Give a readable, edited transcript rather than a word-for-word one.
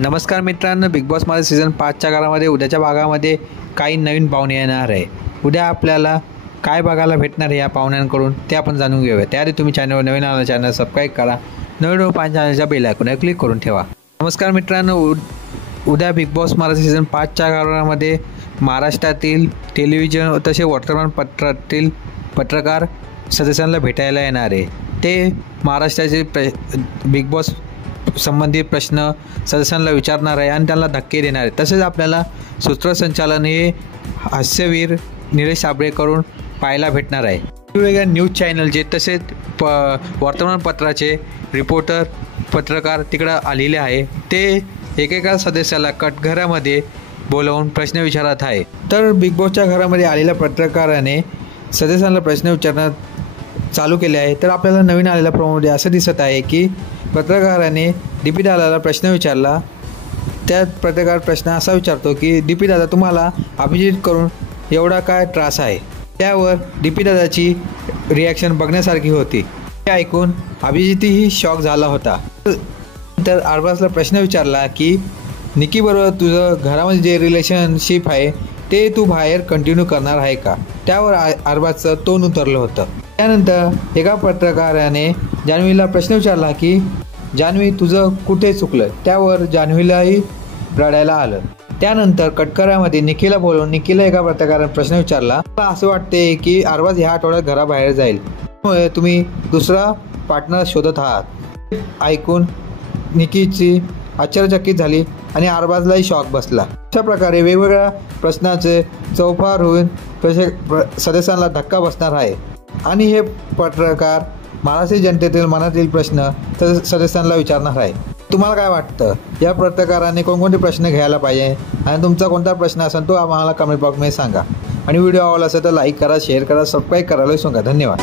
नमस्कार मित्रांनो, big boss माझा सीझन 5च्या घरामध्ये उद्याच्या भागामध्ये काही नवीन पाहुणे येणार आहे। उद्या आपल्याला काय बघायला भेटणार आहे या पाहुण्यांकडून ते आपण जाणून घेऊया। त्याआधी तुम्ही चॅनलवर नवीन आला चॅनल सबस्क्राईब करा, नवीन चॅनलच्या बेल आयकॉनवर क्लिक करून ठेवा। नमस्कार मित्रांनो, उद्या बिग बॉस माझा सीझन 5च्या घरामध्ये महाराष्ट्रातील टेलिव्हिजन तसे वर्तमानपत्रातील पत्रकार सदस्यांना भेटायला येणार आहे। ते महाराष्ट्राचे बिग बॉस संबंधित प्रश्न सदस्यांना विचारणार आहे आणि त्यांना धक्के देणार आहे। तसेच आपल्याला सूत्रसंचालन हे हास्यवीर निलेश साबळेकडून पाहायला भेटणार आहे। वेगवेगळ्या न्यूज चॅनलचे तसेच वर्तमानपत्राचे रिपोर्टर पत्रकार तिकडं आलेले आहे। ते एकेका सदस्याला कटघरामध्ये बोलावून प्रश्न विचारत आहे। तर बिग बॉसच्या घरामध्ये आलेल्या पत्रकाराने सदस्यांना प्रश्न विचारण्यात चालू केले आहे। तर आपल्याला नवीन आलेल्या प्रोमोमध्ये असं दिसत आहे की पत्रकाराने डीपी दादाला प्रश्न विचारला। त्या पत्रकार प्रश्न असा विचारतो की डीपी दादा, तुम्हाला अभिजित करून एवढा काय त्रास आहे? त्यावर डीपी दादाची रिॲक्शन बघण्यासारखी होती। ते ऐकून अभिजितही शॉक झाला होता। तर अरबाजला प्रश्न विचारला की निकीबरोबर तुझं घरामध्ये जे रिलेशनशिप आहे ते तू बाहेर कंटिन्यू करणार आहे का? त्यावर अरबाजचं तोंड उतरलं होतं। त्यानंतर एका पत्रकाराने जान्हवीला प्रश्न विचारला की जान्हवी, तुझं कुठे चुकलं? त्यावर जान्हवीलाही रडायला आलं। त्यानंतर कटकऱ्यामध्ये निकीला बोलवून निकीला एका पत्रकाराने प्रश्न विचारला, मला असं वाटते की अरबाज ह्या आठवड्यात घराबाहेर जाईल, त्यामुळे तुम्ही दुसरा पार्टनर शोधत आहात। ऐकून निकीची आश्चर्यचकित झाली आणि अरबाजलाही शॉक बसला। अशा प्रकारे वेगवेगळ्या प्रश्नाचे चौफार होऊन सदस्यांना धक्का बसणार आहे आणि हे पत्रकार महाराष्ट्र जनतेतील मनातील प्रश्न सदस्यांना विचारणार आहे। तुम्हाला काय वाटतं, या पत्रकाराने कोणकोणते प्रश्न घ्यायला पाहिजे आणि तुमचा कोणता प्रश्न असेल तो आम्हाला कमेंट बॉक्समध्ये सांगा। आणि व्हिडिओ आवडला असेल तर लाईक करा, शेअर करा, सबस्क्राईब करायला विसरू नका। धन्यवाद।